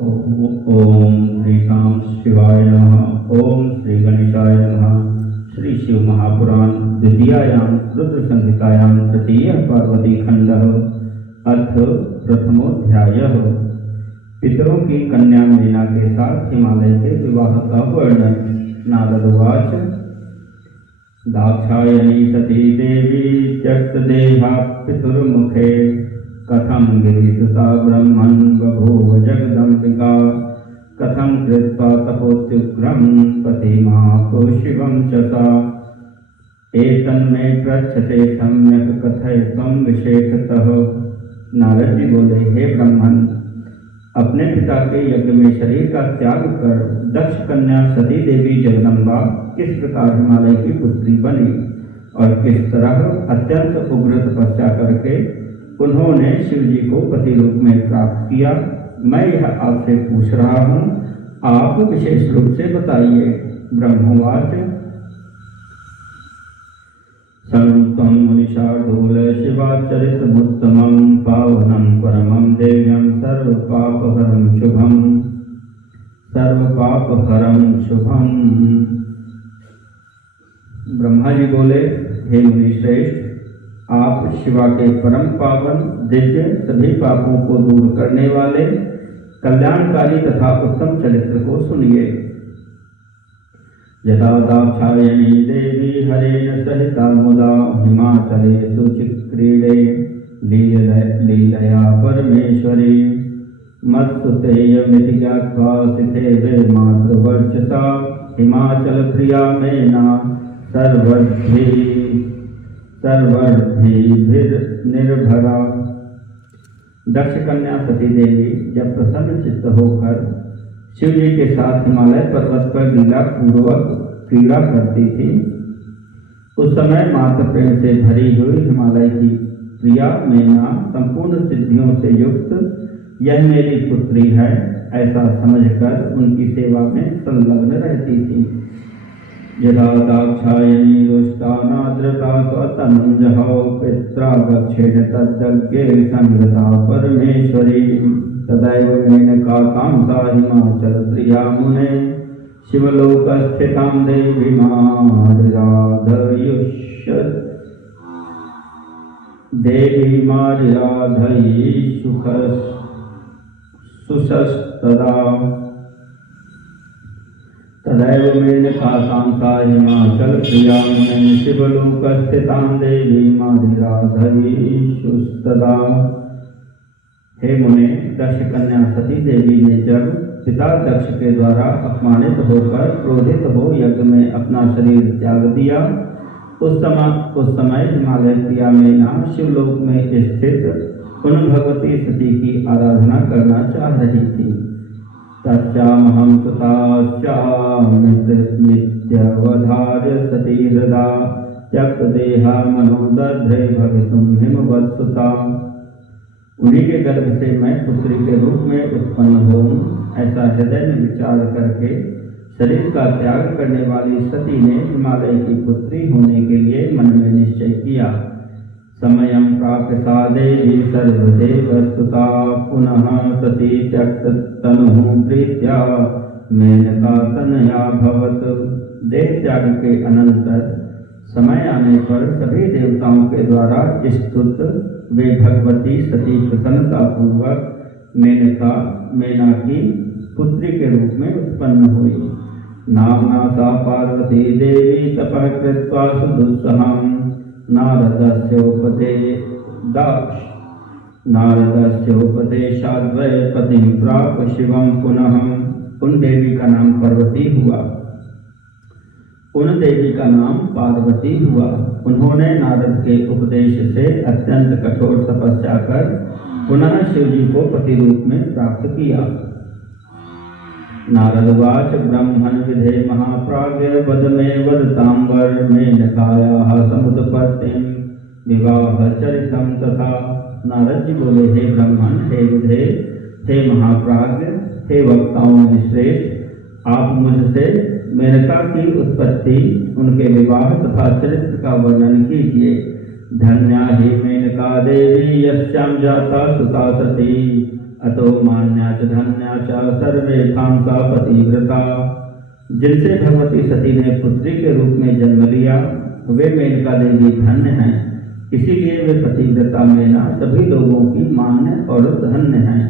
ओम श्री शाम शिवाय नमः। ओम श्री गणेशाय नमः। श्री शिव महापुराण द्वितीयायां रुद्र संहितायां तृतीय पार्वती खंडः अर्थ प्रथमोध्यायः। पितरों की कन्या मीना के साथ हिमालय के विवाह का वर्णन। नारद उवाच दाक्षायणी सती देवी त्यक्तदेहा पितुर्मुखे कथं गिरिसुता ब्रह्मन् बभूव जगदम्बिका कथं कृत्वा तपोत्युग्रं पतिमापो शिवं च सा एतन्मे पृच्छते सम्यक् कथय त्वं विशेषतः। नारद जी बोले, हे ब्रह्मन, अपने पिता के यज्ञ में शरीर का त्याग कर दक्ष कन्या सती देवी जगदम्बा किस प्रकार हिमालय की पुत्री बनी और किस तरह अत्यंत उग्र तपस्या करके उन्होंने शिव जी को पति रूप में प्राप्त किया, मैं यह आपसे पूछ रहा हूँ, आप विशेष रूप से बताइए। ब्रह्मोवाच संतम मुनिशार्दूल शिवाचरितमुत्तमं पावनं परमं देव्यं सर्वपापहरं शुभम। ब्रह्मा जी बोले, हे मुनिश्रेष्ठ, आप शिवा के परम पावन दिव्य सभी पापों को दूर करने वाले कल्याणकारी तथा उत्तम चरित्र को सुनिए। यदा दाक्षायणी देवी हरेण सहिता मुदा हिमाचले सुचिक्रीडे लीलया परमेश्वरी मत्सुतेयमिति ज्ञात्वा सिथे वे मातृवर्चसा हिमाचल प्रिया मेना निर्भरा। दक्ष कन्या सती देवी जब प्रसन्न चित्त होकर शिव जी के साथ हिमालय पर्वत पर लीला पूर्वक क्रीड़ा करती थी, उस समय मात्र प्रेम से भरी हुई हिमालय की प्रिया मैना संपूर्ण सिद्धियों से युक्त यह मेरी पुत्री है ऐसा समझकर उनकी सेवा में संलग्न रहती थी। यदा दाक्षायणी रुष्टा नाद्रता स्वतनं जहौ पित्रा गक्षेण तद्यज्ञे संगता परमेश्वरी तदैव मेनका कांसा हिमाचल प्रिया मुने शिवलोकस्थितां देवी मारिराधयि सुषस्तदा तदैव मेनका कांसा हिमाचल प्रिया मुने शिवलोकस्थितां देवी मारिराधयि सुषस्तदा। हे मुने, दक्ष कन्या सती देवी ने जब पिता दक्ष के द्वारा अपमानित होकर क्रोधित हो यज्ञ में अपना शरीर त्याग दिया, उस समय हिमालय प्रिया मेना शिवलोक में स्थित उन भगवती सती की आराधना करना चाह रही थी। तच्चामहं सुताश्चामित्यवधार्य सती हृदा त्यक्तदेहा मनोदध्रे भवितुं हिमवत्सुता। उन्हीं के गर्भ से मैं पुत्री के रूप में उत्पन्न हूँ, ऐसा हृदय में विचार करके शरीर का त्याग करने वाली सती ने हिमालय की पुत्री होने के लिए मन में निश्चय किया। समयं प्राप्य सा देवी सर्वदेवस्तुता पुनः सती त्यक्त तनुः प्रीत्या मेनका तनया भवत। देह त्याग के अनंतर समय आने पर सभी देवताओं के द्वारा स्तुत वे भगवती सती प्रसन्नता पूर्वक मेना की पुत्री के रूप में उत्पन्न हुई। नाम्ना सा पार्वती देवी तपः कृत्वा सुदुस्सहं नारदस्योपदेशाद्वय पतिं प्राप शिवं पुनः। उन देवी का नाम पार्वती हुआ। उन्होंने नारद के उपदेश से अत्यंत कठोर तपस्या कर पुनः शिव जी को पति रूप में प्राप्त किया। नारदवाच ब्रह्मन् विधे महाप्राज्ञ वद मे वदतांबर मेनकायाः समुत्पत्तिं विवाह चरितं तथा। नारद जी बोले, हे ब्रह्मन, हे विधे, हे महाप्राज्ञ, हे वक्ताओं में श्रेष्ठ, आप मुझसे मेनका की उत्पत्ति, उनके विवाह तथा चरित्र का वर्णन कीजिए। धन्या ही मेनका देवी यस्यां जाता सुता सती अतो मान्या च धन्या च सर्वेषां सा पतिव्रता। जिनसे भगवती सती ने पुत्री के रूप में जन्म लिया वे मेनका देवी धन्य हैं, इसीलिए वे पतिव्रता मेना सभी लोगों की मान्य और धन्य हैं।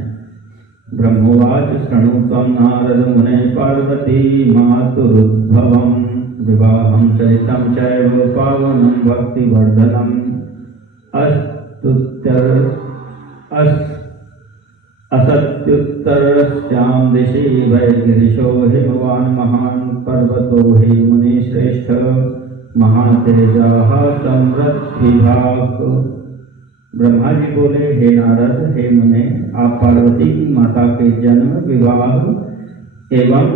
ब्रह्मोवाच शृणु त्वं नारद मुने पार्वती मातुरुद्भवम् विवाहं चरितं चैव पावनं भक्तिवर्धनम् असत्युत्तरस्यां दिशि वैगिरिशो हिमवान् महान् पर्वतो हि मुनिश्रेष्ठ महातेजाः समृद्धिभाक्। ब्रह्मा जी बोले, हे नारद, हे मुने, आप पार्वती की माता के जन्म, विवाह एवं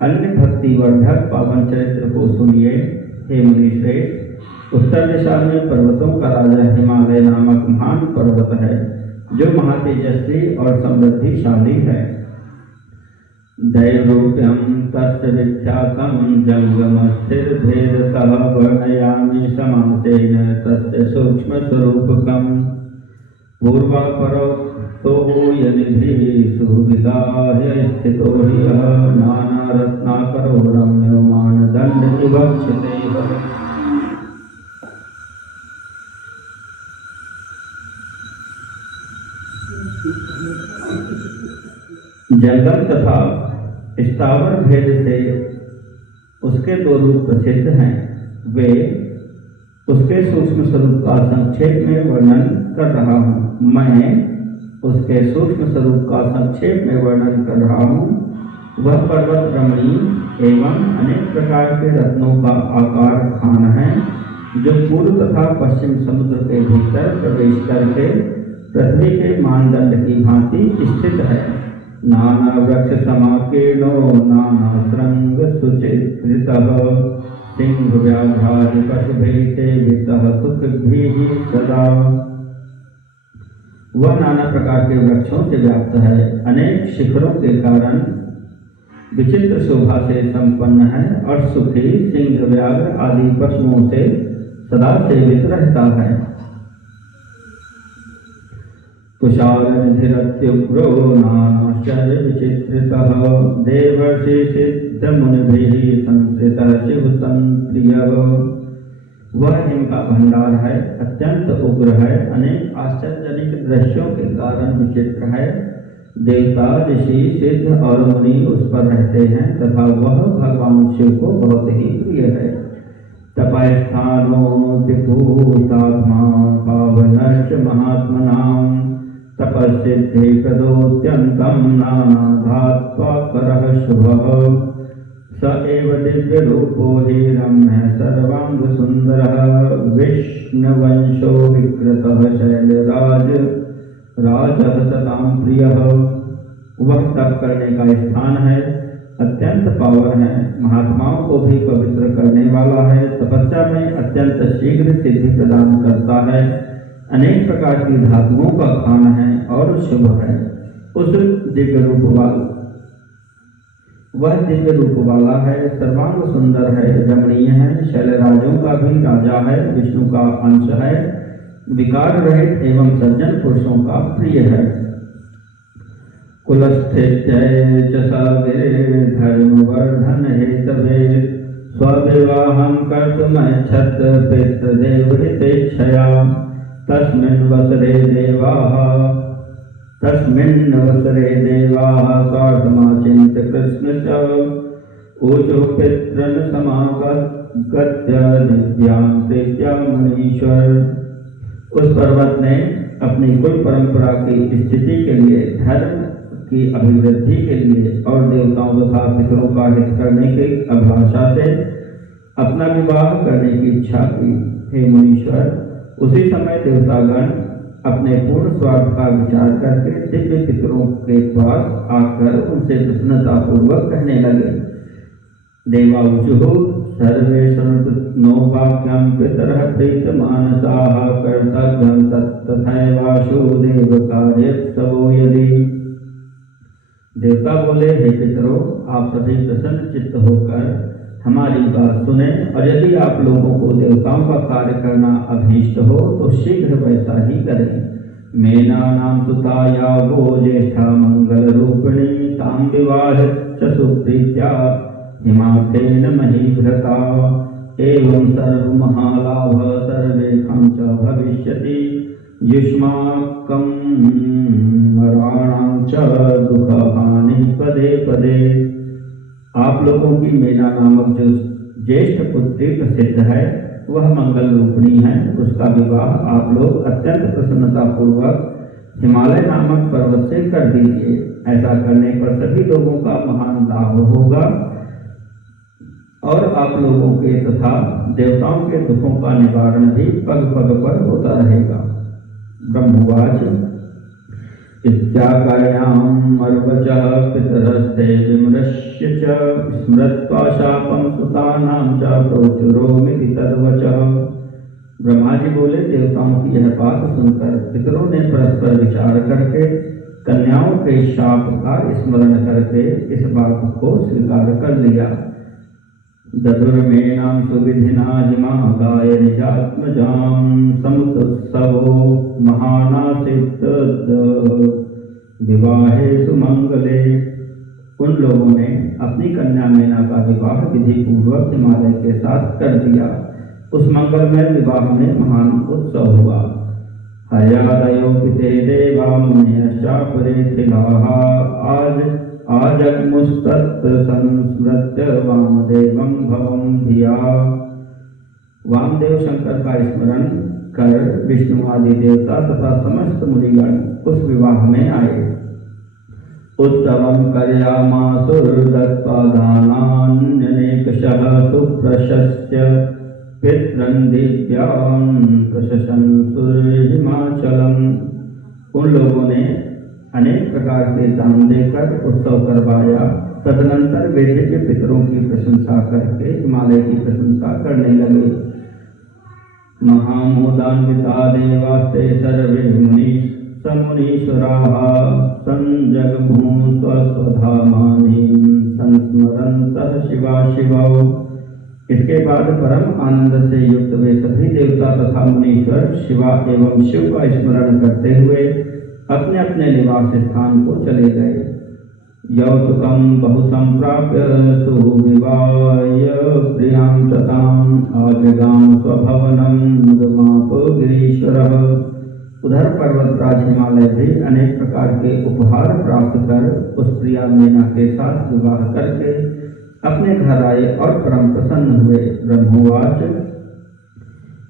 अन्य भक्तिवर्धक पावन चरित्र को सुनिए। हे मुनिश्रेष्ठ, उत्तर दिशा में पर्वतों का राजा हिमालय नामक महान पर्वत है जो महातेजस्वी और समृद्धिशाली है। दैवरूप्यं तस्य विख्यातं जंगमस्थिरभेदतः वर्णयामि समासेन तस्य सूक्ष्मस्वरूपकम् पूर्वापरोक्तो यनिधिः सुविदाय स्थितो हि यः नानारत्नाकरो रम्यो मानदण्डविभक्षितैः। जंगम तथा स्थावर भेद से उसके दो रूप प्रसिद्ध हैं। वे उसके सूक्ष्म स्वरूप का संक्षेप में वर्णन कर रहा हूँ। मैं उसके सूक्ष्म स्वरूप का संक्षेप में वर्णन कर रहा हूँ। वह पर्वत रमणीय एवं अनेक प्रकार के रत्नों का आकार खान है जो पूर्व तथा पश्चिम समुद्र के भीतर प्रवेश करके पृथ्वी के मानदंड की भांति स्थित है। नाना वृक्ष समाकीर्णो नाना श्रृंग सुचित्रितः सिंह व्याघ्रादि पशुभिः सेवितः सुखभिः सदा। वह नाना प्रकार के वृक्षों से व्याप्त है, अनेक शिखरों के कारण विचित्र शोभा से संपन्न है और सुखी सिंह व्याघ्र आदि पशुओं से सदा सेवित रहता है। तुषारनिधिरत्युग्रो नानाश्चर्य विचित्रितः देवर्षि सिद्धमुनिभिः संस्कृतः शिव संप्रियः। वह हिम का भंडार है, अत्यंत उग्र है, अनेक आश्चर्यजनक दृश्यों के कारण विचित्र है। देवता ऋषि सिद्ध और मुनि उस पर रहते हैं तथा वह भगवान शिव को बहुत ही प्रिय है। तपस्थानो दिभूतात्मा पावनश्च महात्मनाम् तपस्सिद्धि प्रदोत्यन्तं नानाधात्वाकरः शुभः। स एव दिव्यरूपो हि रम्यः सर्वाङ्गसुन्दरः विष्णुवंशो विकृतः शैलराज राजः सतां प्रियः। वह तप करने का स्थान है, अत्यंत पावन है, महात्माओं को भी पवित्र करने वाला है, तपस्या में अत्यंत शीघ्र सिद्धि प्रदान करता है, अनेक प्रकार की धातुओं का खान है और शुभ है। उस दिव्य रूप वाला वह दिव्य रूप वाला है, सर्वांग सुंदर है, रमणीय है, शैलराजों का भी राजा है, विष्णु का अंश है, विकार रहित एवं सज्जन पुरुषों का प्रिय है। कुलस्थित्यै च सागरे धर्मवर्धन हेतवे स्वविवाहं कर्तुमिच्छत् पितृदेवहितेच्छया तस्मिन् वसरे देवाः स्वार्थमाचिन्त्य कृष्णस्य ऊचो पितॄन् समागत्य दिव्यां प्रीत्या मुनीश्वर। उस पर्वत ने अपनी कुल परंपरा की स्थिति के लिए, धर्म की अभिवृद्धि के लिए और देवताओं तथा पितरों का हित करने की अभिलाषा से अपना विवाह करने की इच्छा की। हे मुनीश्वर, उसी समय देवतागण अपने पूर्ण स्वार्थ का विचार करके दिव्य पितरों के पास आकर उनसे प्रसन्नतापूर्वक कहने लगे। देवाऊचुः सर्वे नो वाक्यं पितरः प्रीतमानसाः कर्तव्यं तथैवाशु देवकार्योत्सवो यदि। देवता बोले, हे पितरों, आप सभी प्रसन्न चित्त होकर हमारी बात सुने और यदि आप लोगों को देवताओं का कार्य करना अभीष्ट हो तो शीघ्र वैसा ही करें। मेनानां सुताया वो ज्येष्ठा मङ्गलरूपिणी तां विवाह च सुप्रीत्या हिमाख्येन महीभृता एवं सर्वमहालाभ सर्वेषां च भविष्यति युष्माकं मराणां च दुःखहानि पदे पदे। आप लोगों की मेना नामक जो ज्येष्ठ पुत्री प्रसिद्ध है वह मंगल रूपिणी है, उसका विवाह आप लोग अत्यंत प्रसन्नता पूर्वक हिमालय नामक पर्वत से कर दीजिए। ऐसा करने पर सभी लोगों का महान लाभ होगा और आप लोगों के तथा देवताओं के दुखों का निवारण भी पग पग पर होता रहेगा। ब्रह्मवाच इत्याकर्यामर्वचः पितरस्ते विमृश्य च स्मृत्वा शापं सुतानां च प्रोचुरोमिति तद्वचः। ब्रह्मा जी बोले, देवताओं की यह बात सुनकर पितरों ने परस्पर विचार करके कन्याओं के शाप का स्मरण करके इस बात को स्वीकार कर लिया। ददुर्मेणां सुविधिना हिमागाय निजात्मजां समुत्सवो महानासीत् विवाहे सुमंगले। उन लोगों ने अपनी कन्या मेना का विवाह विधि पूर्वक हिमालय के साथ कर दिया। उस मंगलमय विवाह में महान उत्सव हुआ। हर्यादयो पिते देवा मुनयश्चापरे थिलाः आजग्मुस्तत् संस्मृत्य वामदेवं भवं धिया। वामदेव शंकर का स्मरण कर विष्णु आदि देवता तथा समस्त मुनिगण उस विवाह में आए। उत्सवं कर्यामासुर्दत्त्वा दानान्यनेकशः सुप्रशस्य पितरन् दिव्यां प्रशशंसुर्हिमाचलम्। उन लोगों ने अनेक प्रकार के दान देकर उत्सव करवाया। तदनंतर वे दिव्य पितरों की प्रशंसा करके हिमालय की प्रशंसा करने लगे। महामोदान्विता देवास्ते सर्वे मुनीश्वराः संजग्मुः स्वस्वधामानि संस्मरन्तः शिवा शिवौ। इसके बाद परम आनंद से युक्त वे सभी देवता तथा मुनीश्वर शिवा एवं शिव का स्मरण करते हुए अपने अपने निवास स्थान को चले गए। यौतुकं बहुसंप्राप्य सुविवाय प्रियां ततां आजगाम स्वभवनं मुदमाप गिरीश्वरः। उधर पर्वतराज हिमालय भी अनेक प्रकार के उपहार प्राप्त कर उस प्रिया मेना के साथ विवाह करके अपने घर आए और परम प्रसन्न हुए। ब्रह्मवाच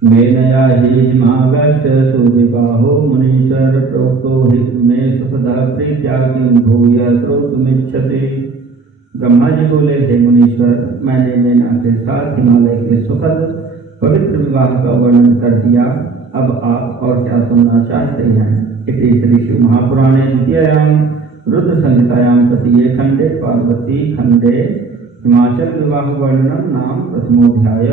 मेनया हि हिमागस्य सुविवाहो मुनीश्वर प्रोक्तो हि मे सुखदः प्रीत्या किं भूय श्रोतुमिच्छति। ब्रह्मा जी बोले, हे मुनीश्वर, मैंने मेना के साथ हिमालय के सुखद पवित्र विवाह का वर्णन कर दिया। अब आप और क्या सुनना चाहते हैं? इति श्री शिव महापुराणे द्वितीयायां रुद्र संहितायां तृतीये खंडे पार्वती खंडे हिमाचल विवाह वर्णनम नाम प्रथमोध्याय।